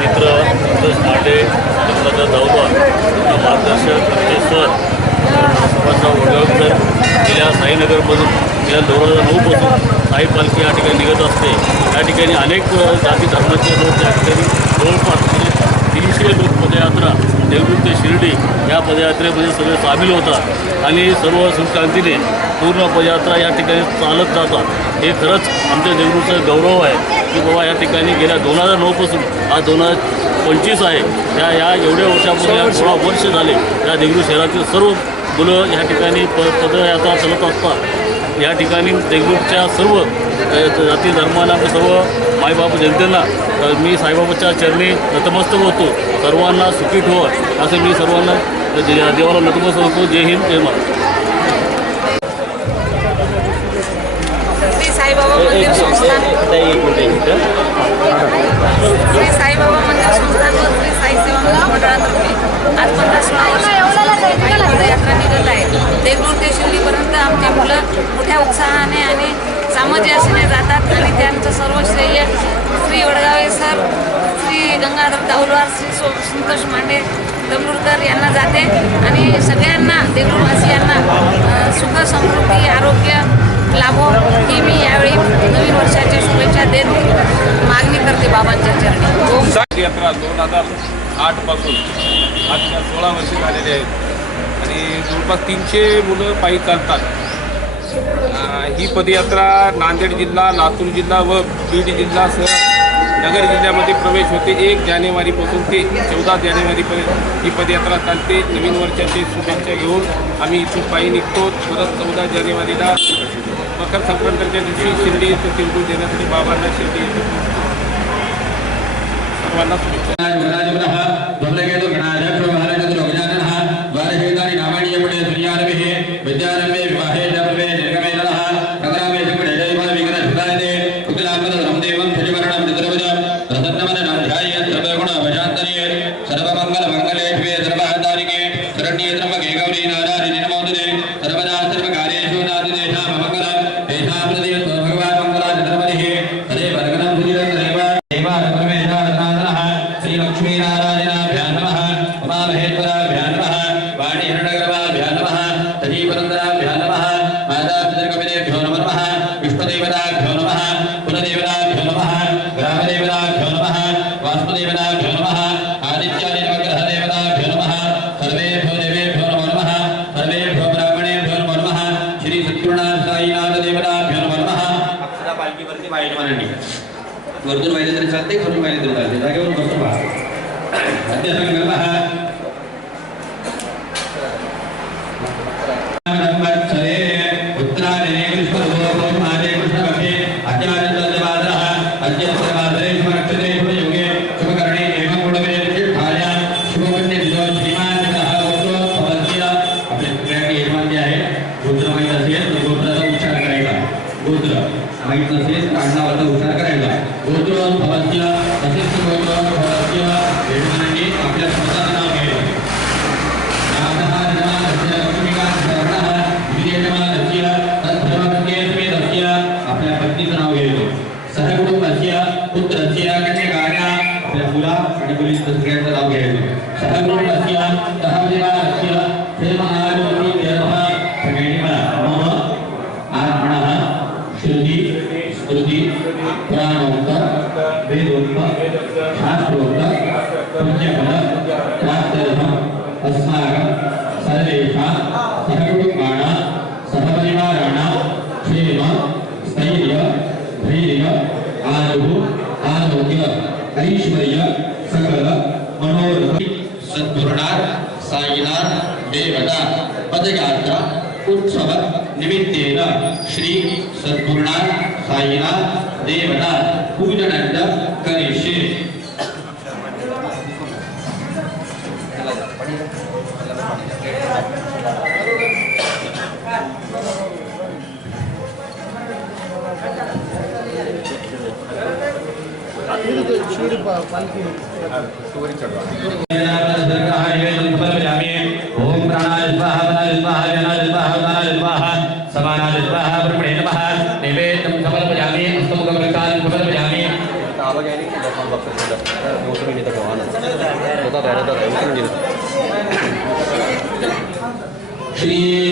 मित्र संतोष मांडे दत्ताचा दौबा यांना मार्गदर्शक आमचे सर सुभाषराव वडगावकर गेल्या साईनगरमधून गेल्या दोन हजार नऊपासून साई पालखी या ठिकाणी निघत असते. या ठिकाणी अनेक जाती धर्माचे लोक या ठिकाणी जवळपास म्हणजे तीनशे लोक पदयात्रा देवरूर ते शिर्डी या पदयात्रेमध्ये सगळे सामील होतात आणि सर्व सुखशांतीने पूर्ण पदयात्रा या ठिकाणी चालत जातात. हे खरंच आमच्या देवरूरचा गौरव आहे की बाबा या ठिकाणी गेल्या दोन हजार नऊपासून आज दोन हजार पंचवीस आहे. त्या या एवढ्या वर्षापासून या सोळा वर्ष झाले या देवरूर शहरातील सर्व मुलं या ठिकाणी प पदयात्रा चालत असतात. या ठिकाणी देगलूरच्या सर्व जाती धर्माला सर्व मायबाप जनतेला मी साईबाबाच्या चरणी नतमस्तक होतो. सर्वांना सुखी ठेवा असं मी सर्वांना देवाला नतमस्तक होतो. जय हिंद जय महाराष्ट्र. श्री साईबाबा मंदिर संस्थान. श्री मंडळातर्फे आज वर्षापासून पदयात्रा निघत आहे. देगलूर ते शिर्डीपर्यंत आमचे मुलं मोठ्या उत्साहाने आणि सामंजस्याने जातात आणि त्यांचं सर्व श्रेय श्री वडगावे सर श्री गंगाधर दाऊलवार श्री सो संतोष मांडे दमरुरकर यांना जाते. आणि सगळ्यांना देगलूरवासियांना सुख समृद्धी आरोग्य लाभो ही मी यावेळी नवीन वर्षाच्या शुभेच्छा देत मागणी करते बाबांच्या चरणी. यात्रा दोन हजार आठपासून आजच्या सोळा वर्ष झालेले आहेत. आणि जवळपास तीनशे मुलं पायी चालतात. ही पदयात्रा नांदेड जिल्हा लातूर जिल्हा व बीड जिल्हासह नगर जिल्ह्यामध्ये प्रवेश होते. एक जानेवारीपासून ते चौदा जानेवारीपर्यंत ही पदयात्रा चालते. नवीन वर्षाची शुभेच्छा घेऊन आम्ही इथून पायी निघतो. परत चौदा जानेवारीला मकर संक्रांतीच्या दिवशी शिर्डी येथे तिळगुळ देण्यासाठी बाबांना शिर्डी येथे सर्वांना शुभेच्छा. Ahí va. Gracias, उत्सव निमित्तेन श्री सद्गुरुनाथ साईनाथ देवता पूजनंद करिष्ये ओम वाहन होतात आहे रद्दात आहे उचलून घेतात श्री सच्चिदानंद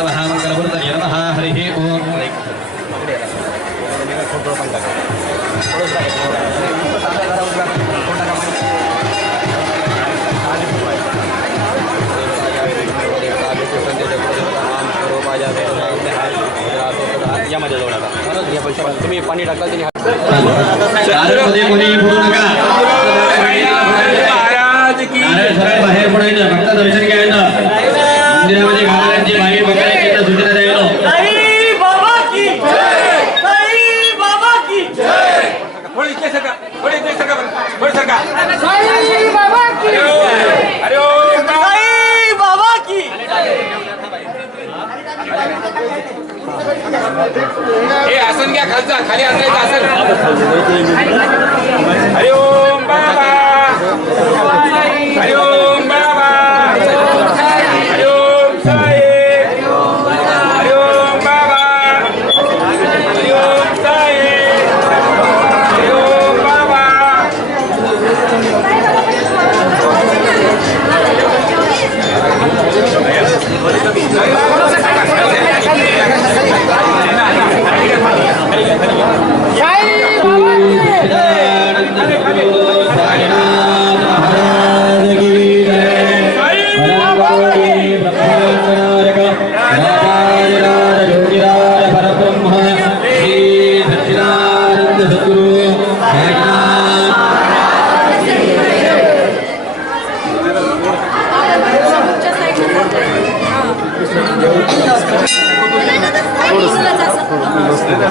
महामंगलवृतये नमः हरिः ओम् यामध्ये जवळ आता परत घ्या पैसे तुम्ही पाणी टाकाल त्यांनी नारळ सरळ बाहेर पडायचं फक्त दर्शन घ्यायचं मंदिरामध्ये घालायची भावी बघायला तिथं सूचना हो. हे. आसन घ्या खालचा खाली आसन आसन. हरिओम बाबा. हरि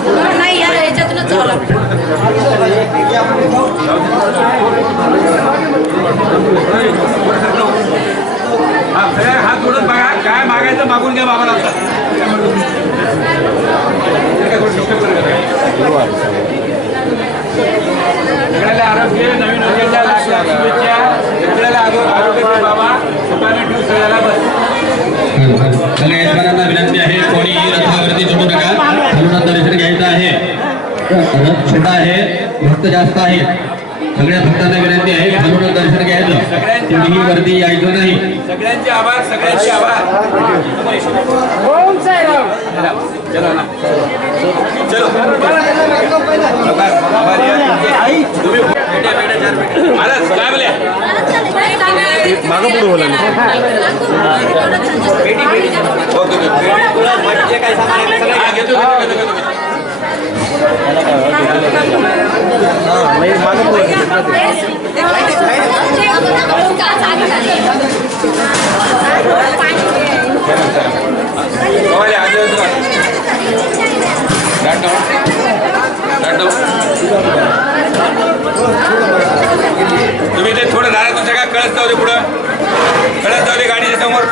नाही यार याच्यातूनच जावं लागतं. हात जोडून बघा काय मागायचं मागून घ्या बाबाला आता सगळ्याला आरोग्य नवीन वर्षाच्या लाख लाख शुभेच्छा. सगळ्याला आरो- आरोग्य दे बाबा सुपाने ठेवू सगळ्याला बस सगळ्या विनंती आहे कोणीही रथावरती चढू नका खालून दर्शन घ्यायचं आहे रथ छोटा आहे भक्त जास्त आहेत. सगळ्या भक्तांना विनंती आहे खालून दर्शन घ्यायचं. कुणीही वरती यायचं नाही. सगळ्यांचे आभार सगळ्यांचे आभार. तुम्ही काय मागं पुढे बोला ओके तुम्ही ते थोडं झालं तुमच्या काय कळत जाऊ दे पुढं. कळत जाऊ दे गाडीच्या समोर.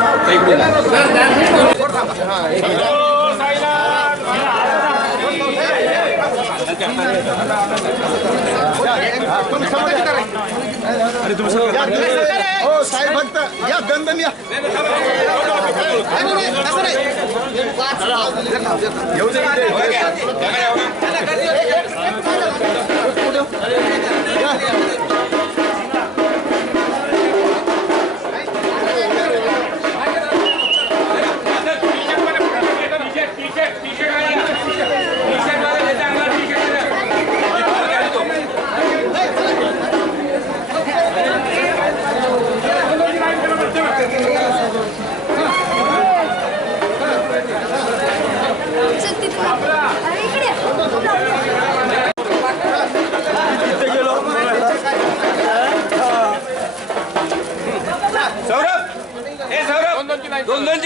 हो साहेब भक्त या दंदन या. येऊ 그런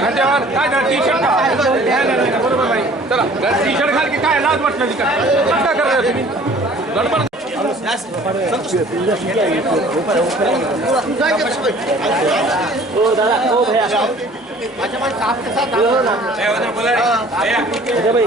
घंटेवार काय टी शर्ट बरोबर नाही चला टी शर्ट घाल की काय लाज वाटलं तिथं काय करणार तुम्ही गडबड ओ दादा ओ भैया अच्छा भाई साहब के साथ ना भैया भाई